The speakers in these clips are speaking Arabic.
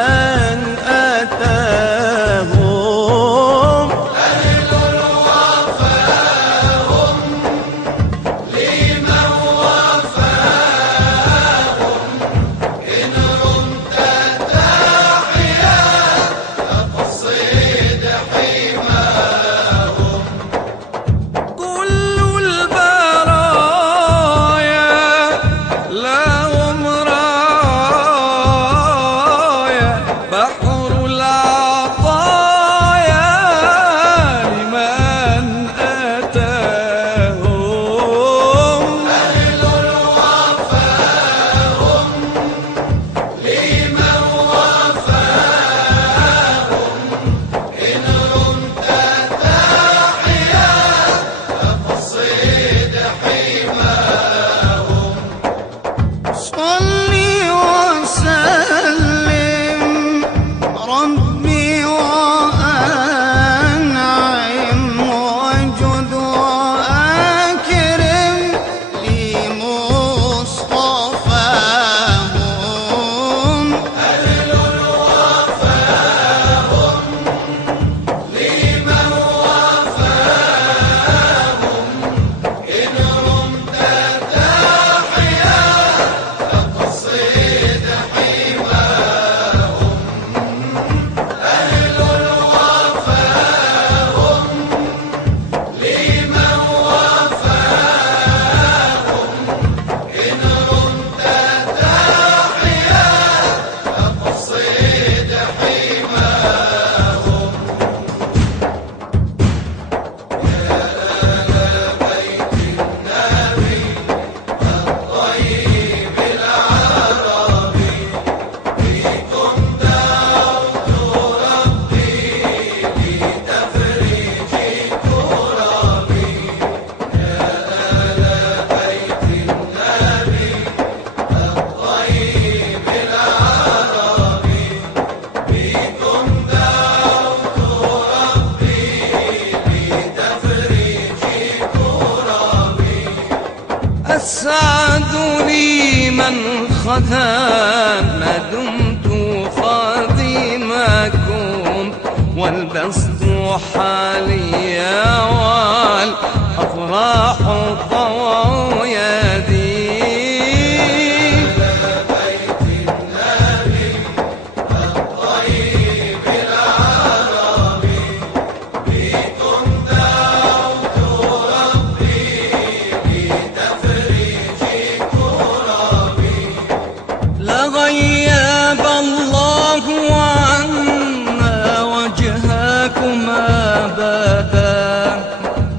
لمن أتاهم أهل الوفاهم لمن وفاهم إن رمت تحيات فالصيد حماهم كل البرايا لهم راية بحر العطايا لمن أتاهم أهل الوفاهم لمن وفاهم إن رمت تحيات فالصيد حماهم صلي وسلم ربي وأنعم وجد وأكرم لمصطفاهم أهل الوفاهم لمن وفاهم إن رمت تحيات فالصيد حماهم أهل الوفاهم لمن وفاهم إن رمت تحيات فالصيد حماهم طيب العربي فيكم دعوت ربي لتفريج كربي يا آل بيت النبي الطيب العربي فيكم دعوت ربي لتفريج كربي السعد لي من خدم ما دمت خادمكم والبسط حاليا والأفراح طوى يدي بيت النبي الطيب العربي فيكم دعوت ربي لتفريج كربي لغيب الله عنا وجهكم أبدا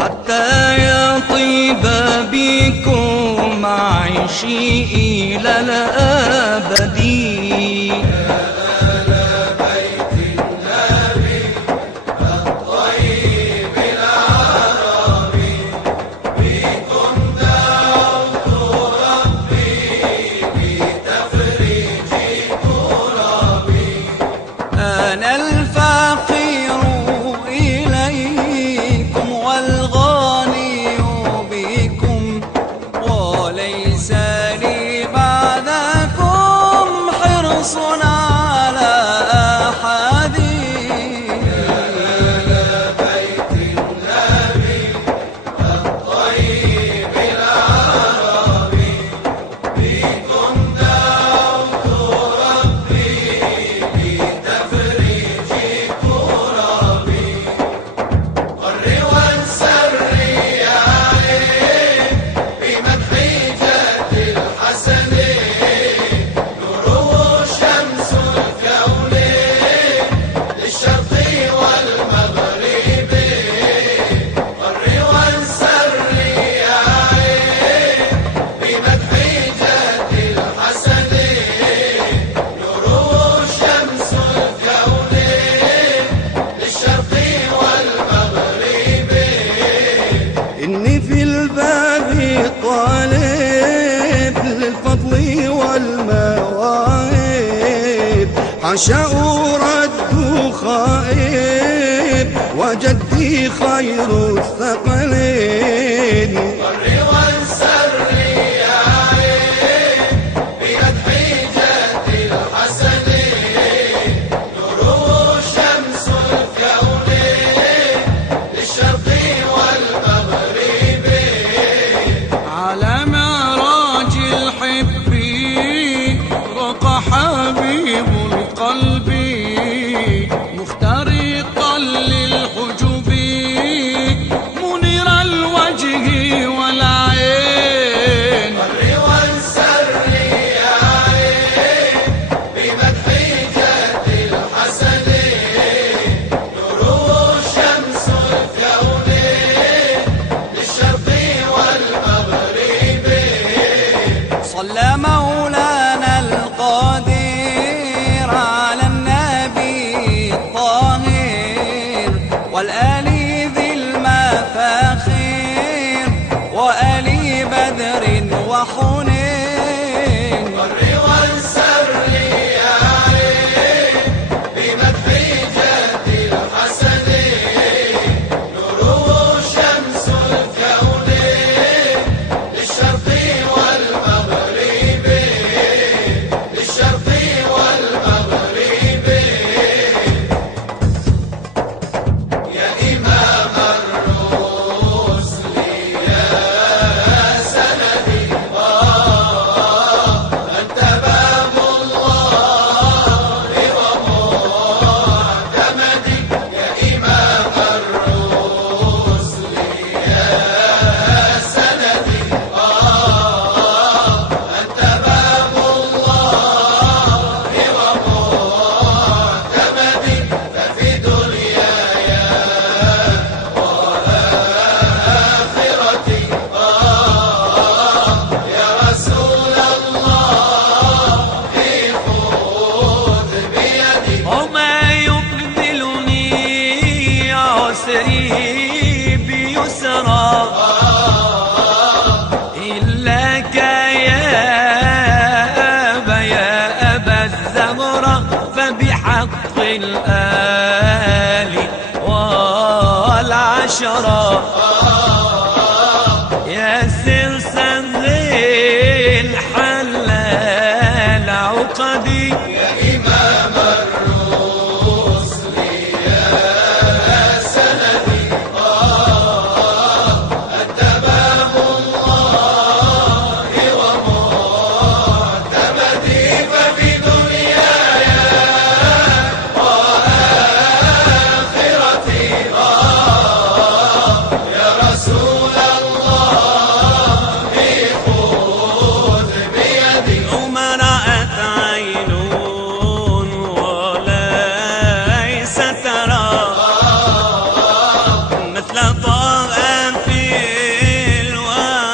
حتى يطيب بكم عيشي إلى الأبد أنا الفقير إليكم والغني بكم وليس لي بعدكم حرص على أحد بيت النبي الطيب العربي فيكم دعوت ربي لتفريج كربي قر وانسري يا عين بمدح جد الحسنين نوره شمس الكونين للشرق والمغرب قر وانسري يا عين بمدح جد الحسنين نوره شمس الكونين للشرق والمغرب إني في الباب طالب للفضل والمواهب حشاء رد خائب وجدي خير الثقلين قر وانسري يا عين بمدح جد الحسنين حق الآل والعشرة يسر سهل حلال عقدي يا إمام الرسل يا سندي أنت باب الله ومعتمدي ففي دنياي وآخرتي يا رسول الله خذ بيدي وما رأت عين وليس ترى مثل طه في الورى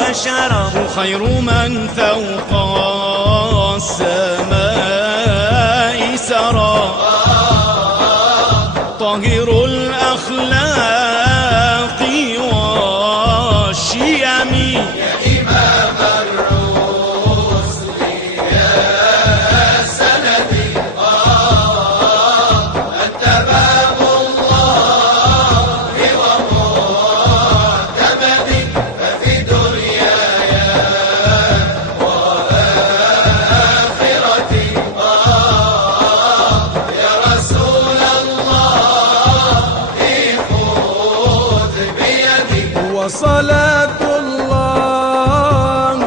بشرا خير من فوق السماء سرى طاهر الأخلاق والشيم يا إمام الرسل يا سندي أنت باب الله ومعتمدي ففي دنياي وآخرتي يا رسول الله خذ بيدي وصلاة الله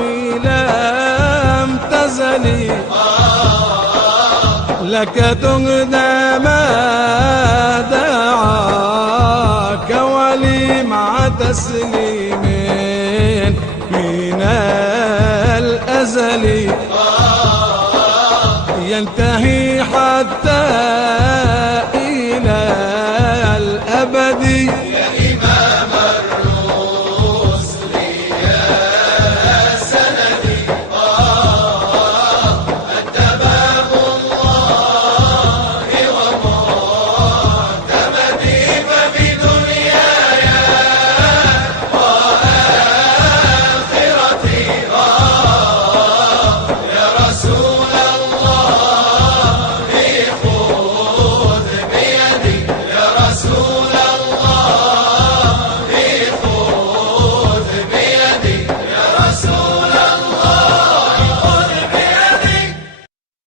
لم تزل لك تهدى ما دعاك ولي مع تسليم من الأزل ينتهي حتى